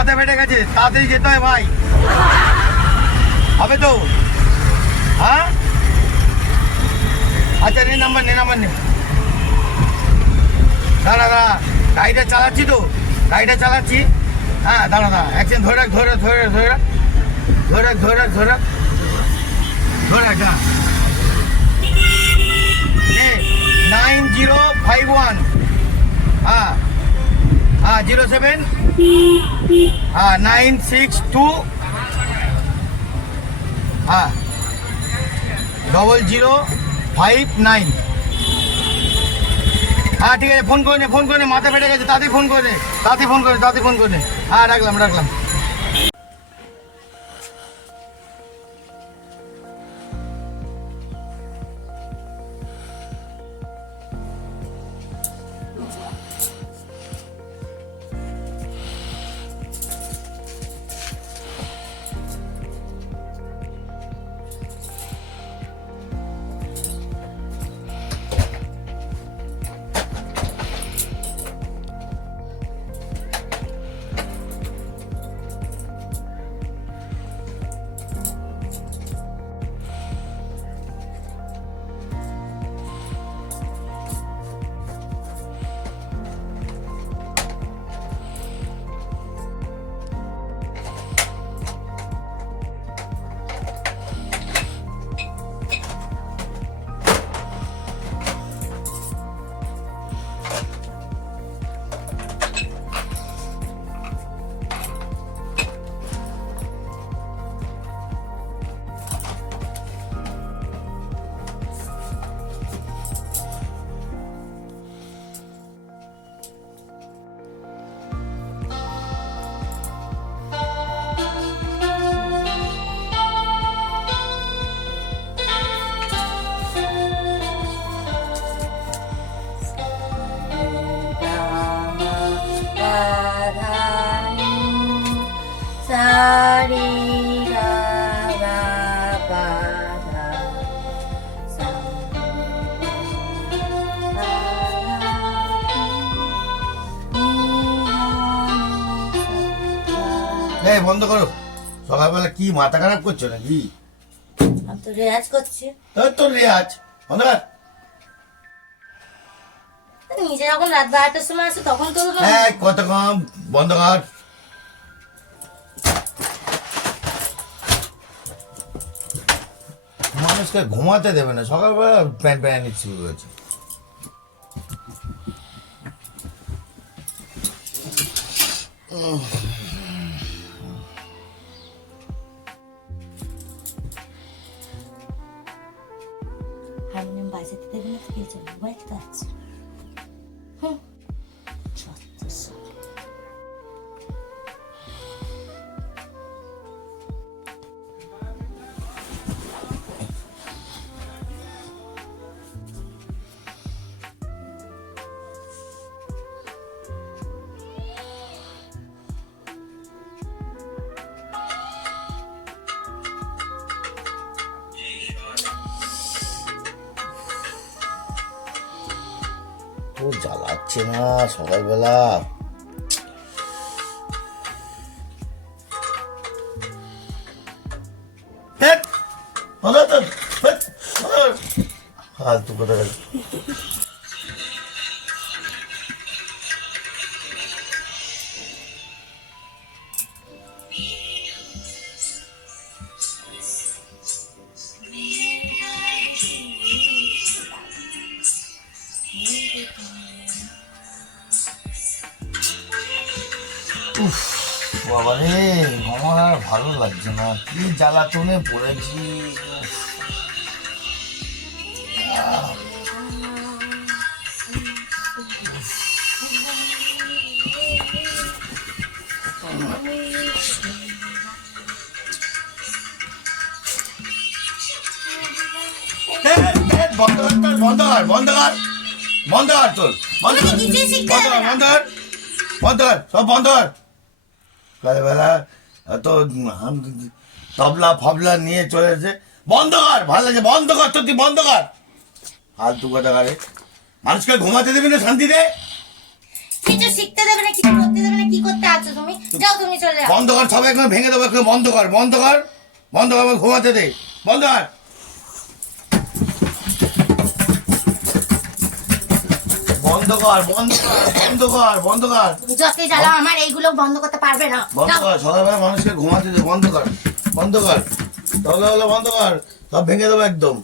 মাথা ফেটে গেছে, তাড়াতাড়ি যেতে হয় ভাই। হবে তো? হ্যাঁ আচ্ছা, নে নাম্বার নে। দাঁড়া, গাড়িটা চালাচ্ছি তো, হ্যাঁ দাঁড়া, অ্যাকশন ধরে রাখ, হ্যাঁ 9051 হ্যাঁ 07 962 0059। হ্যাঁ ঠিক আছে, ফোন করে নে, মাথা ফেটে গেছে, তাড়াতাড়ি ফোন করে নে। হ্যাঁ রাখলাম। এই বন্ধ করো, সকালবেলা কি মাথা খারাপ করছো নাকি? তো রেয়াজ করছি। তোর রেয়াজ বন্ধ কর। নিজে যখন রাত 12টার সময় আসে তখন তো কত কম বন্ধ কর। মানুষকে ঘুমাতে দেবে না, সকালবেলা প্যান শুরু হয়েছে। হারমোনিয়াম বাজাতে দেবে না তো পেয়েছে, মোবাইল তো আছে। ও জ্বালাচ্ছে না সকালবেলা। ফালতু কথা। বাবারে আমার আর ভালো লাগছে না, কি জ্বালাতনে পড়েছি। তবলা ফবলা নিয়ে চলেছে, বন্ধ কর। ভালো লাগছে, বন্ধ কর, তুই বন্ধ কর। ফালতু কথা। মানুষকে ঘুমাতে দিবি না শান্তিতে? শিখতে দেবে না, কিছু করতে দেবে না, কি করতে আছো তুমি? যাও তুমি চলে যাও। বন্ধ কর, সব একদম ভেঙে দেবো, একদম বন্ধ কর, বন্ধ কর, বন্ধ কর, আমাকে ঘুমাতে দে, বন্ধ কর। বন্ধ কর, বন্ধ কর, বন্ধ কর, বন্ধ কর, যতই জ্বালাও আমার এইগুলো বন্ধ করতে পারবে না। বন্ধ যাও। কর, সকালবেলা মানুষকে ঘুমাতে দে, বন্ধ কর, বন্ধ কর, তাহলে বন্ধ কর, সব ভেঙে দেবো একদম।